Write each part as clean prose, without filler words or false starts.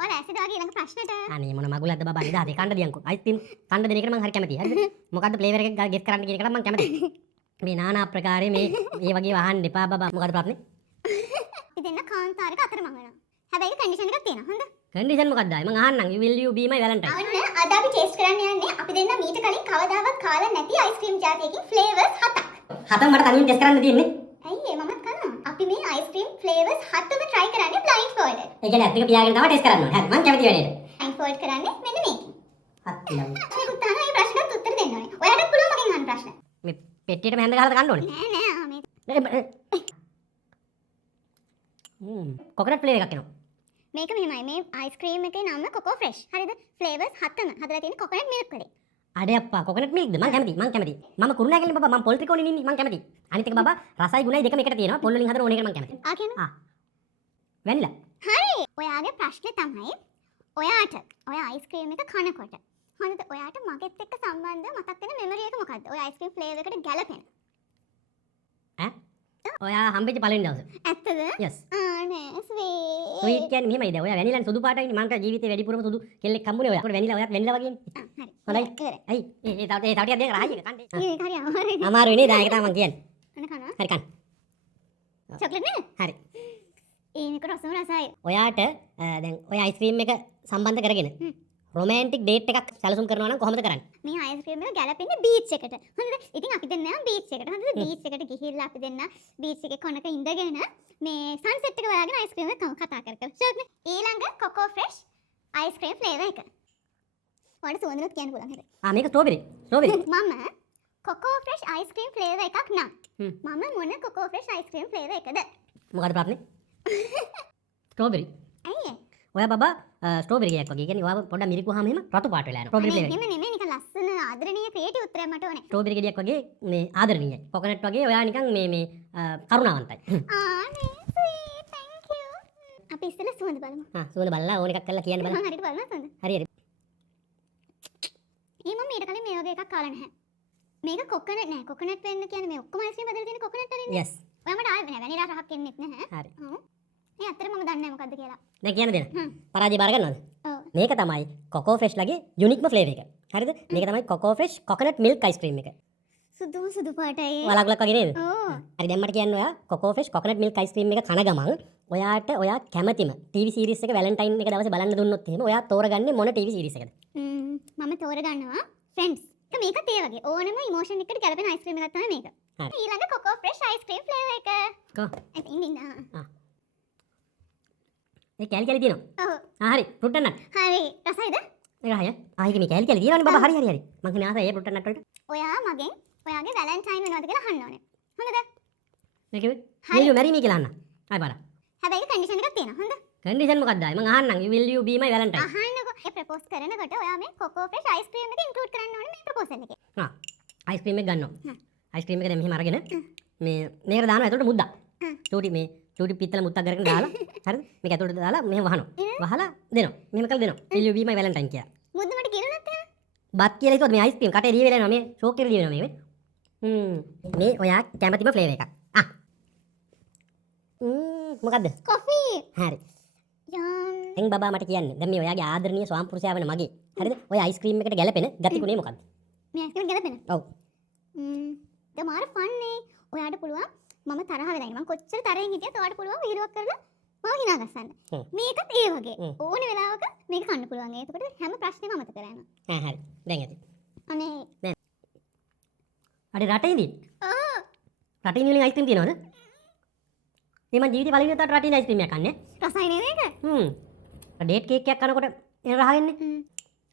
ඔයාලා ඇසිඩ් වගේ ඊළඟ ප්‍රශ්නෙට අනේ මොන මගුලක්ද බබා නිදාසේ කන්න දියන්කෝ අයිස්ක්‍රීම් කන්න දෙන එකට මම හරි කැමතියි හරිද මොකද්ද ෆ්ලේවර් එක ගෙස් කරන්න කියන එකට මම කැමතියි මේ নানা ආකාරයේ මේ වගේ වහන්න එපා බබා මොකද්ද ප්‍රශ්නේ අපි දෙන්න කාන්තාරයක අතරමං වෙනවා හැබැයි කන්ඩිෂන් එකක් තියෙනවා හොඳ කන්ඩිෂන් මොකක්ද ආයේ මං අහන්නම් will you be my valentine අන්න අද අපි ටෙස්ට් කරන්න යන්නේ අපි දෙන්න මීට කලින් කවදාවත් කාලා නැති අයිස්ක්‍රීම් ජාතියකින් ෆ්ලේවර්ස් 7ක් හතම මට තනියෙන් ටෙස්ට් කරන්න තියෙන්නේ ඇයි ඒ මමත් කරනවා අපි මේ අයිස්ක්‍රීම් ෆ්ලේවර්ස් 7ම try කරන්නේ blind folded ඒ කියන්නේ ඇත්ත එක පියාගෙන තමයි ටෙස්ට් කරන්න ඕනේ හරි මං කැමති වෙන්නේ blind fold කරන්නේ මෙන්න මේකෙන් අත්ලම් මේක උත්තරන මේ ප්‍රශ්නට උත්තර දෙන්න ඕනේ ඔයාලට පුළුවන් මගෙන් අහන්න ප්‍රශ්න මේ පෙට්ටියට මැන්ද ගහලා ගන්න ඕනේ නෑ මේ කොකනට් ෆ්ලේවර් එකක් එනවා මේක මෙහෙමයි මේ අයිස්ක්‍රීම් එකේ නම කොකෝ ෆ්‍රෙෂ් හරිද ෆ්ලේවර්ස් 7ම හදලා තියෙන්නේ කොකොනට් මිල්ක් වලින් අඩේ අප්පා කොකනට් මිල්ක්ද මං කැමති මම කුරුණෑගලනේ බබා මම පොල් ත්‍රිකෝණේ ඉන්නේ මං කැමති අනිත් එක බබා රසයි ගුණයි දෙකම එකට තියෙනවා පොල් වලින් හදන ඕන එකට මං කැමති ආ කියන්න වැනිලා හරි ඔයාගේ ප්‍රශ්නේ තමයි ඔයාට ඔය අයිස්ක්‍රීම් එක කනකොට හොඳද ඔයාට මගෙත් එක්ක සම්බන්ධ මතක් වෙන මෙමරි එක මොකද්ද ඔය අයිස්ක්‍රීම් ෆ්ලේවර් එකට ගැලපෙන ඔයා හම්බෙච්ච පළවෙනි දවසේ ඇත්තද yes ආනේ ස්වීට් කියන්නේ මෙහෙමයිද ඔයා වැනිලානේ සුදු පාටයිනේ මං ජීවිතේ වැඩිපුරම සුදු කෙල්ලෙක් හම්බුනේ ඔයා. ඒකට වැනිලා ඔයාත් වැනිලා වගේනේ. හරි. හොඳයි. ඉවරයි. ඇයි? ඒ තව ටිකක් දෙන්න රාජික කන්නේ. ඒක හරි අමාරුයි. අමාරුයි නේද? ඒක තමයි මං කියන්නේ. අන්න කනවා. හරි කන්න. චොක්ලට් නේද? හරි. මේක රසම රසයි. ඔයාට දැන් ඔය අයිස්ක්‍රීම් එක සම්බන්ධ කරගෙන රොමැන්ටික් ඩේට් එකක් සැලසුම් කරනවා නම් කොහොමද කරන්නේ? මේ අයිස්ක්‍රීම් එක ගැලපෙන්නේ බීච් එකට. හොඳද? ඉතින් අපි දෙන්න යමු බීච් එකට. හොඳද? බීච් එකට ගිහිල්ලා අපි දෙන්න බීච් එකේ කොනක ඉඳගෙන මේ සන්සෙට් එක හොයාගෙන අයිස්ක්‍රීම් එක කතා කර කර. ෂෝක්නේ. ඊළඟ කොකෝ ෆ්‍රෙෂ් අයිස්ක්‍රීම් ෆ්ලේවර් එක. ඔයාලට සුවඳනුත් කියන්න පුළුවන් හැබැයි. මේක ස්ට්‍රෝබෙරි. මම කොකෝ ෆ්‍රෙෂ් අයිස්ක්‍රීම් ෆ්ලේවර් එකක් නම් මම මොන කොකෝ ෆ්‍රෙෂ් අයිස්ක්‍රීම් ෆ්ලේවර් එකද? මොකද ප්‍රශ්නේ? ස්ට්‍රෝබෙරි. ඇයි ඒ? ඔයා බබා ස්ට්‍රෝබෙරි එකක් වගේ. කියන්නේ ඔයා පොඩ්ඩක් මිරිකුවාම එහෙම රතු පාට වෙලා යනවා. Strawberry flavour. එහෙම නෙමෙයි නිකන් ලස්සන ආදරණීය ක්‍රියේටිව් උත්තරයක් මට ඕනේ. ස්ට්‍රෝබෙරි ගෙඩියක් වගේ මේ ආදරණීයයි. කොකනට් වගේ ඔයා නිකන් මේ කරුණාවන්තයි. ආනේ ස්වීට් තෑන්ක් යූ. අපි ඉස්සෙල්ලා සුවඳ බලමු. සුවඳ බලලා ඕන එකක් කරලා කියන්න බලන්න. මම හරියට බලනවා සුවඳ. හරි හරි. මම ඊට කලින් මේ වගේ එකක් කාලා නැහැ. මේක කොකනට් නෑ. කොකනට් වෙන්න කියන්නේ මේ ඔක්කොම අයිස්ක්‍රීම් බදලා තියෙන කොකනට් වලින්. yes. ඔයා මට ආවේ නෑ. වැනිලා රහක් එන්නෙත් නැහැ. හරි. ඔව්. මේ ඇත්තට මම දන්නේ නැහැ මොකද්ද කියලා. දැන් කියන්න දෙන්න. පරාජය බාර ගන්නවද? ඔව්. මේක තමයි කොකෝ ෆ්‍රෙෂ් ලගේ යුනික්ම ෆ්ලේවර් එක. හරිද? මේක තමයි කොකෝ ෆ්‍රෙෂ් කොකනට් මිල්ක් අයිස්ක්‍රීම් එක. සුදු පාටයි. වලක්ලක් වගේ නේද? ඕ. හරි දැන් මට කියන්න ඔයා කොකෝ ෆ්‍රෙෂ් කොකනට් මිල්ක් අයිස්ක්‍රීම් එක කන ගමන් ඔයා කැමතිම ටීවී සීරීස් එක වැලන්ටයින් එක දවසේ බලන්න දුන්නොත් එහෙම ඔයා තෝරගන්නේ මොන ටීවී සීරීස් එකද? මම තෝරගන්නවා ෆ්‍රෙන්ඩ්ස්. මේකත් ඒ වගේ ඕනම ඉමෝෂන් එකකට ගැලපෙන අයිස්ක්‍රීම් එකක් තමයි මේක. ඊළඟ කොකෝ ෆ්‍රෙෂ් අයිස්ක්‍රීම් ෆ්ලේවර් එක. කො? ඉන්න. ඒ කැලි කැලි තියෙනවා. ඔව්. හරි ෆෘට් නට්. හරි රසයිද? ඒක හරිය. ඒක මේ කැලි කැලි තියෙනවනේ බබා හරි. මං කියන්නේ ආසයි ඒ ෆෘට් නට් වලට. ඔයා මගෙන් ඔයාගේ වැලන්ටයින් වෙනවද කියලා අහන්න ඕනේ. හොඳද? මේක will you marry me කියලා අහන්න. ආයි බලන්න. හැබැයි කන්ඩිෂන් එකක් තියෙනවා. හොඳ? කන්ඩිෂන් මොකක්ද ආයි මං අහන්නම් will you be my valentine. අහන්නකෝ. ඒ ප්‍රොපෝස් කරනකොට ඔයා මේ කොකෝ ෆ්‍රෙෂ් අයිස්ක්‍රීම් එක ඉන්ක්ලූඩ් කරන්න ඕනේ මේ ප්‍රොපෝසල් එකේ. අයිස්ක්‍රීම් එක ගන්නවා. අයිස්ක්‍රීම් එක දැන් මෙහෙම අරගෙන මේ මේකට දානවා. එතකොට මුද්දා. චූටි පිත්තල මුත්තක් අරගෙන දාලා හරිද? මේක ඇතුළට දාලා මෙහෙම වහනවා. වහලා දෙනවා. මෙහෙම කරලා දෙනවා. will you be my valentine කියලා. මුද්ද මට කිරුණත් එහෙම. බත් කියලා හිතුවොත් මේ අයිස්ක්‍රීම් කටේ දී වෙලා යනවා. මේ ෂෝක් එකේ දී වෙනවා මේ. මේ ඔයා කැමතිම ෆ්ලේවර් එකක්. මොකද්ද? කොෆි. හරි. යම්. දැන් බබා මට කියන්න. දැන් මේ ඔයාගේ ආදරණීය ස්වාම පුරුෂයා වෙන මගේ. හරිද? ඔය අයිස්ක්‍රීම් එකට ගැලපෙන ගතිගුණේ මොකද්ද? මේ අයිස්ක්‍රීම් ගැලපෙන. ඔව්. දමාර ෆන් නේ. ඔයාට පුළුවන් මම තරහ වෙලා ඉන්නේ. මම කොච්චර තරහින් හිටියත් ඔයාට පුළුවන් විහිළුවක් කරලා මම hina ගස්සන්න. මේකත් ඒ වගේ. ඕන වෙලාවක මේක කන්න පුළුවන්. එතකොට හැම ප්‍රශ්නෙම අමතක කරනවා. හරි. දැන් ඇති. අනේ. දැන්. අඩේ රටේදී. ආ. රටින් වලින් අයිස්ක්‍රීම් තියනවද? මේ මං ජීවිතේ පළවෙනි වතාවට රටින් අයිස්ක්‍රීම් එකක් කන්නේ. රසයි නේද ඒක? ඩේට් කේක් එකක් කනකොට එන රහ වෙන්නේ.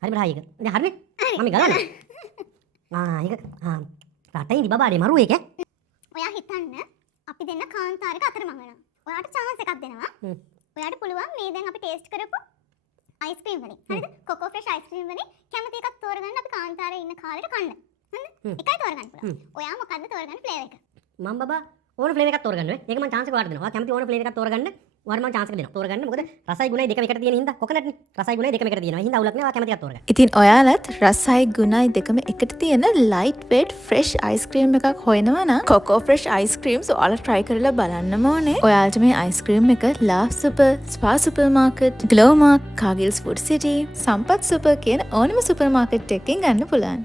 හරිම රහයි එක. දැන් හරිනේ. මම ගලනවා. ඒක රටින් දිබබාඩේ මරු ඒක. ඔයා හිතන්න අපි දෙන්න කාන්තාරයක අතරමං වෙනවා. ඔයාට chance එකක් දෙනවා. ඔයාට පුළුවන් මේ දැන් අපි ටේස්ට් කරපු අයිස්ක්‍රීම් වලින්. හරිද? කොකෝ ෆ්‍රෙෂ් අයිස්ක්‍රීම් වලින් කැමති එකක් තෝරගන්න අපි කාන්තාරේ ඉන්න කාලෙට කන්න. හරිද? එකයි තෝරගන්න පුළුවන්. ඔයා මොකද්ද තෝරගන්න ෆ්ලේවර් එක? මම බබා ඕන ෆ්ලේවර් එකක් තෝරගන්න ඕනේ. ඒක මම chance එක වාට දෙනවා. ඔයා කැමති ඕන ෆ්ලේවර් එකක් තෝරගන්න. ඔයාලට මම chance එක දෙනවා. තෝරගන්න. මොකද රසයි ගුණයි දෙකම එකට තියෙන හින්දා කොකනට් නේ. රසයි ගුණයි දෙකම එකට තියෙනවා. හින්දා අවුලක් නෑ. ඔයා කැමති එකක් තෝරගන්න. ඉතින් ඔයාලත් රසයි ගුණයි දෙකම එකට තියෙන ලයිට් වේට් ෆ්‍රෙෂ් අයිස්ක්‍රීම් එකක් හොයනවා නම් කොකෝ ෆ්‍රෙෂ් අයිස්ක්‍රීම්ස් ඔයාලා try කරලා බලන්නම ඕනේ. ඔයාලට මේ අයිස්ක්‍රීම් එක Love Super, Spa Supermarket, Glowmark, Cargill's Food City, සම්පත් සුපර් කියන ඕනම සුපර් මාකට් එකකින් ගන්න පුළුවන්.